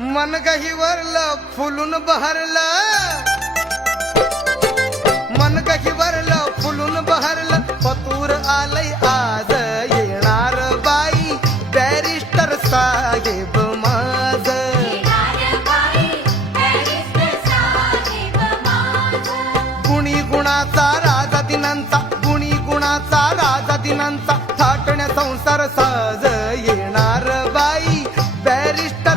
मन गहिवरलं फुलून बहरलं, मन गहिवरलं फुलून बहरलं, पतूर आलय आज येणार बाई बॅरिस्टर साहेब माझ. गुणी गुणाचा राजा दिनांचा, गुणी गुणाचा राजा दिनांचा, थाटण्या संसार साज येणार बाई बॅरिस्टर